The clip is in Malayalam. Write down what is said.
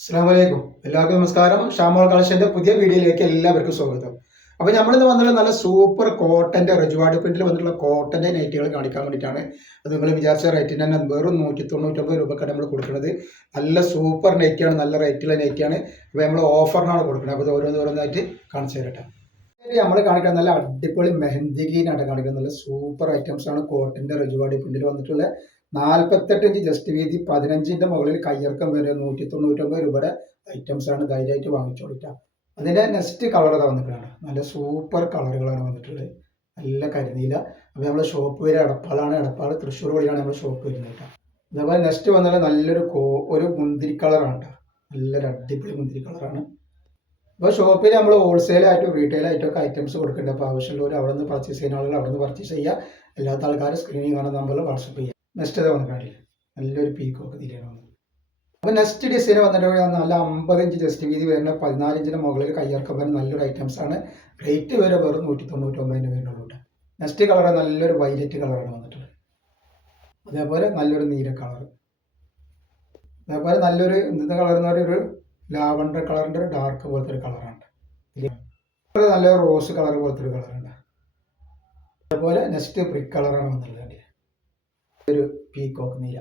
അസ്സലാമലൈക്കും. എല്ലാവർക്കും നമസ്കാരം. ഷാമോൾ കളക്ഷന്റെ പുതിയ വീഡിയോയിലേക്ക് എല്ലാവർക്കും സ്വാഗതം. അപ്പോൾ നമ്മളിന്ന് വന്നിട്ടുള്ള നല്ല സൂപ്പർ കോട്ടന്റെ റജുവാട് പ്രിന്റിൽ വന്നിട്ടുള്ള കോട്ടന്റെ നൈറ്റുകൾ കാണിക്കാൻ വേണ്ടിയിട്ടാണ്. അത് നിങ്ങൾ വിചാരിച്ച റേറ്റിന് തന്നെ വെറും 199 രൂപക്കാണ് നമ്മൾ കൊടുക്കുന്നത്. നല്ല സൂപ്പർ നൈറ്റിയാണ്, നല്ല റേറ്റുള്ള നൈറ്റിയാണ്. അപ്പോൾ നമ്മൾ ഓഫറിനാണ് കൊടുക്കുന്നത്. അപ്പോൾ ഓരോന്നോരോന്നായിട്ട് കാണിച്ചു തരട്ടെ. നമ്മൾ കാണിക്കുന്നത് നല്ല അടിപൊളി മെഹന്തി ഗ്രീൻ ആണ് കാണിക്കുന്നത്. നല്ല സൂപ്പർ ഐറ്റംസ് ആണ് കോട്ടന്റെ റജുവാട് പ്രിന്റിൽ വന്നിട്ടുള്ള 48 ഇഞ്ച് ജസ്റ്റ് വീതി 15ന്റെ മുകളിൽ കയ്യിറക്കം വരെ 199 രൂപയുടെ ഐറ്റംസ് ആണ്. ധൈര്യമായിട്ട് വാങ്ങിച്ചോളിട്ടാ. അതിന്റെ നെക്സ്റ്റ് കളർ വന്നിട്ടാണ് നല്ല സൂപ്പർ കളറുകളാണ് വന്നിട്ടുള്ളത്. നല്ല കരിനീല. അപ്പോൾ നമ്മൾ ഷോപ്പ് വരെ എടപ്പാൾ തൃശ്ശൂർ വഴിയാണ് നമ്മൾ ഷോപ്പ് വരുന്നത് കേട്ടോ. അതേപോലെ നെക്സ്റ്റ് വന്നാൽ നല്ലൊരു ഒരു മുന്തിരി കളറാണ് കേട്ടോ. നല്ലൊരു അടിപൊളി മുന്തിരി കളറാണ്. അപ്പോൾ ഷോപ്പിൽ നമ്മൾ ഹോൾസെയിലായിട്ടും റീറ്റെയിലായിട്ടും ഒക്കെ ഐറ്റംസ് കൊടുക്കുന്നുണ്ട്. അപ്പോൾ ആവശ്യമുള്ളവർ അവിടെ നിന്ന് പർച്ചേസ് ചെയ്യുന്ന ആളുകൾ അവിടെ നിന്ന് പർച്ചേസ് ചെയ്യുക. അല്ലാത്ത ആൾക്കാർ സ്ക്രീനിൽ കാണുന്ന നമ്പറിൽ വാട്സപ്പ് ചെയ്യുക. നെക്സ്റ്റ് ഇത് വന്നിട്ടില്ല, നല്ലൊരു പീക്കോക്ക് ഇതിലാണ് വന്നത്. അപ്പോൾ നെക്സ്റ്റ് ഡിസൈൻ വന്നിട്ട് നല്ല 50 ഇഞ്ച് ജസ്റ്റ് വീതി വരുന്ന 14 ഇഞ്ചിന് മുകളിൽ കയ്യിറക്കം വരുന്ന നല്ലൊരു ഐറ്റംസ് ആണ്. റേറ്റ് വരെ വെറും 199 വരുന്നുള്ളൂ. നെക്സ്റ്റ് കളർ നല്ലൊരു വൈലറ്റ് കളറാണ് വന്നിട്ടുള്ളത്. അതേപോലെ നല്ലൊരു നീല കളർ. അതേപോലെ നല്ലൊരു എന്താ കളർ എന്ന് പറയുക, ഒരു ലാവണ്ടർ കളറിൻ്റെ ഒരു ഡാർക്ക് പോലത്തെ ഒരു കളറാണ്. നല്ല റോസ് കളർ പോലത്തെ ഒരു കളറുണ്ട്. അതേപോലെ നെക്സ്റ്റ് ബ്രിക്ക് കളറാണ് വന്നിട്ടുള്ളത്. ഒരു പീക്കോക്ക് നീല.